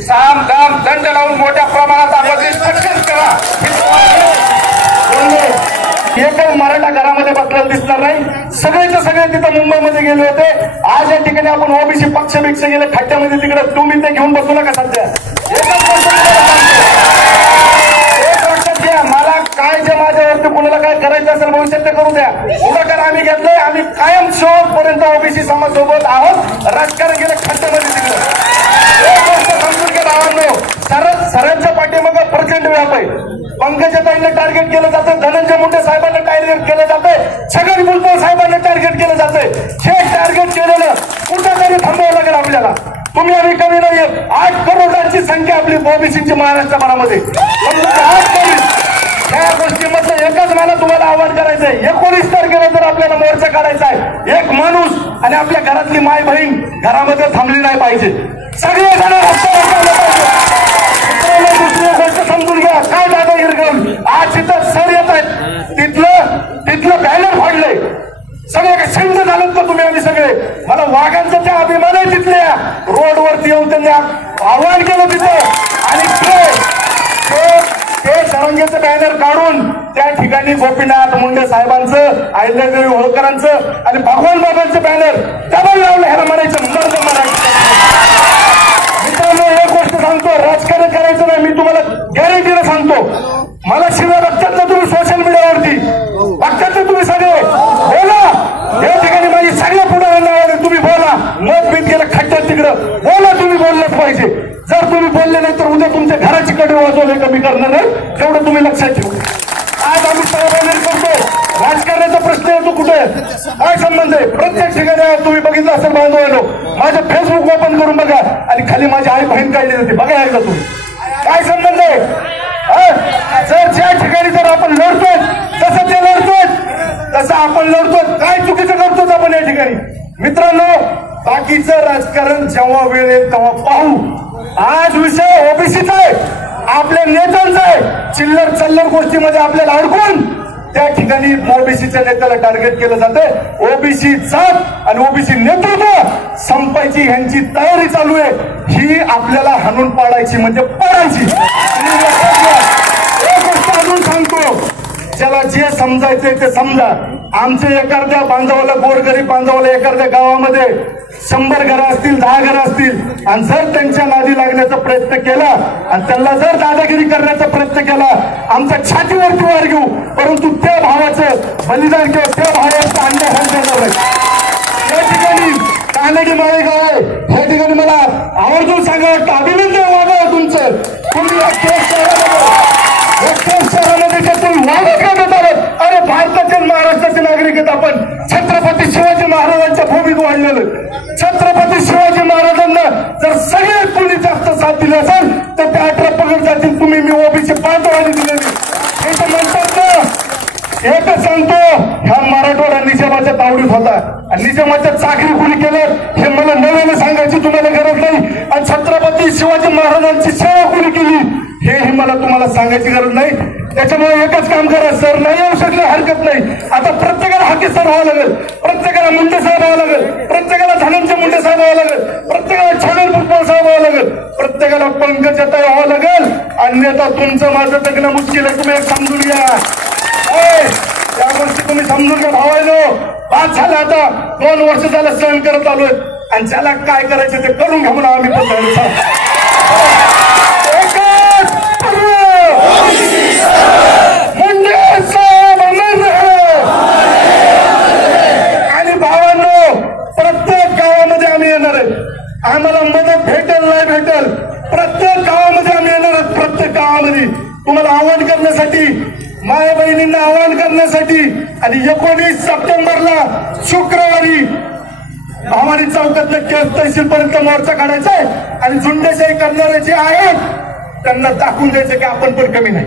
साम दाम दंड लावून मोठ्या प्रमाणात आपण सक्सेस करा। एकच मराठा घरामध्ये बसलेला दिसणार नाही, सगळेचे सगळे तिथं मुंबईमध्ये गेले होते। आज या ठिकाणी आपण ओबीसी पक्ष गेले खड्ड्यामध्ये, तिकडे तुम्ही ते घेऊन बसू नका सध्या। मला काय जे माझ्यावरती कोणाला काय करायचं असेल भविष्यात ते करू द्या, पुढाकार आम्ही घेतलंय, आम्ही कायम शेवटपर्यंत ओबीसी समाज सोबत आहोत। राजकारण गेलं खड्ड्यामध्ये तिकडे एक गोष्ट समजून घ्या भावांनो, सरांच्या पाठीमागे प्रचंड व्याप आहे। पंकजाताईंना टार्गेट केलं जातं, धनंजय मुंडे साहेबांना टार्गेट केलं जातंय, छगन भुजबळ साहेबांना टार्गेट केलं जातंय। हे टार्गेट केलेलं कुठंतरी थांबवावं लागेल आपल्याला। तुम्ही आम्ही कमी नाहीये, 8 करोडांची संख्या आपली ओबीसीची महाराष्ट्राभरामध्ये, 8 करोड। या गोष्टीमधलं एकच मला तुम्हाला आवाहन करायचंय, 19 तारखेला जर आपल्याला मोर्चा काढायचा आहे, एक माणूस आणि आपल्या घरातली माय बहीण घरामध्ये थांबली नाही पाहिजे, सगळे जण रस्त्यावर दुसरी गोष्ट समजून घ्या। काय दादागिरी करून आज तिथं सर येत आहेत, तिथलं बॅनर फाडलंय, सगळे सिंध झालं का तुम्ही आम्ही सगळे। मला वाघांचा त्या अभिमान आहे, तिथल्या रोडवरती येऊन त्यांनी आवाहन केलं तिथे, आणि ते सरंगेचं बॅनर काढून त्या ठिकाणी गोपीनाथ मुंडे साहेबांचं, अहिल्यादेवी होळकरांचं आणि भगवान बाबांचं बॅनर डबल लावलं। ह्याला म्हणायचं मर्द मराठी। मित्रांनो एक गोष्ट सांगतो, राजकारण करायचं नाही, मी तुम्हाला गॅरंटीने सांगतो। मला शिवाय बघतात ना तुम्ही सोशल मीडियावरती, बघतात ना तुम्ही सगळे, बोला या ठिकाणी माझी सगळ्या पुढे तुम्ही बोला, मत बीत गेलं खड्ड्यात तिकडं, बोला तुम्ही बोललंच पाहिजे। जर तुम्ही बोलले नाही तर उद्या तुमच्या घराची कडे वाजवले कमी करणार नाही, तेवढं तुम्ही लक्षात ठेवू। आज आम्ही सर्वांनी करतो, राजकारणाचा प्रश्न येतो कुठे, काय संबंध आहे? प्रत्येक ठिकाणी तुम्ही बघितलं असेल बांधवांनो, माझं फेसबुक ओपन करून बघा, आणि खाली माझी आई बहीण काढली होती, बघा एकदा तुम्ही, काय संबंध आहे? जर ज्या ठिकाणी जर आपण लढतोय तसं ते लढतोय, तसं आपण लढतोय, काय चुकीचं करतोच आपण या ठिकाणी। मित्रांनो बाकीचं राजकारण जेव्हा वेळ येईल तेव्हा पाहू, आज विषय ओबीसीचा आहे, आपल्या नेत्यांचा आहे। चिल्लर चल्लर गोष्टीमध्ये आपल्याला अडकून त्या ठिकाणी ओबीसीच्या नेत्याला टार्गेट केलं जातं। ओबीसी जात आणि ओबीसी नेतृत्व संपायची ह्यांची तयारी चालू आहे, ही आपल्याला हाणून पाडायची म्हणजे पाडायची। एक गोष्ट अजून सांगतो, ज्याला जे समजायचंय ते समजा। आमचे एखाद्या बांधवाला, गोरगरीब बांधवाला एखाद्या गावामध्ये 100 घरं असतील, 10 घरं असतील, आणि जर त्यांच्या नादी लागण्याचा प्रयत्न केला आणि त्यांना जर दादागिरी करण्याचा प्रयत्न केला, आमच्या छातीवरती वार घेऊ, परंतु त्या भावाचं बलिदान किंवा त्या भावाचं अन्याय होणार नाही। या ठिकाणी कानडी माळेगाव आहे, या ठिकाणी मला आवर्जून सांगा वाटतं, अभिनंदन वागावं तुमचं, तुम्ही या शहरामध्ये जे तुम्ही वागत करत आहात, अरे भारताचे महाराष्ट्राचे नागरिक आहेत आपण, छत्रपती शिवाजी महाराजांच्या भूमीत वाढलेलं। छत्रपती शिवाजी महाराजांना जर सगळ्यात कोणी जास्त साथ दिली असेल तर त्या 18 पगड जातील, तुम्ही मी ओबीसी 5 वाणी दिलेली। हे तर म्हणतात ना, एकच सांगतो, ह्या मराठवाडा निजामाच्या तावडीत होता आणि निजामाच्या चाकरी कुणी केलं हे मला नव्याने सांगायची तुम्हाला गरज नाही, आणि छत्रपती शिवाजी महाराजांची सेवा कुणी केली हेही मला तुम्हाला सांगायची गरज नाही। त्याच्यामुळे एकच काम करा, सर नाही येऊ शकले हरकत नाही, आता प्रत्येकाला हाके सर व्हावं लागेल, प्रत्येकाला मुंडे साहेब व्हावं लागेल, प्रत्येकाला धनंजय मुंडे साहेब व्हावं लागेल, प्रत्येकाला छगन भुजबळ साहेब व्हावं लागेल, प्रत्येकाला पंकजाताई व्हावं लागेल, अन्यथा तुमचं माझं जगणं मुश्किल आहे। तुम्ही एक समजून घ्या, त्या गोष्टी तुम्ही समजून घ्या भावानो। 5 झालं, आता 2 वर्ष झालं सहन करत आलोय, आणि ज्याला काय करायचं ते करून घ्या म्हणून आम्ही पण आणि भावांनो प्रत्येक गावामध्ये आम्ही येणार आहे, आम्हाला मदत भेटेल नाही भेटेल, प्रत्येक गावामध्ये आम्ही येणार आहोत। प्रत्येक गावामध्ये तुम्हाला आवाहन करण्यासाठी, माय बहिणींना आवाहन करण्यासाठी, आणि 19 सप्टेंबरला शुक्रवारी भावानी चौकातल्या केस तहसील पर्यंत मोर्चा काढायचा आहे, आणि झुंडशाही करणारे जे आहेत त्यांना दाखवून द्यायचं की आपण पण कमी नाही।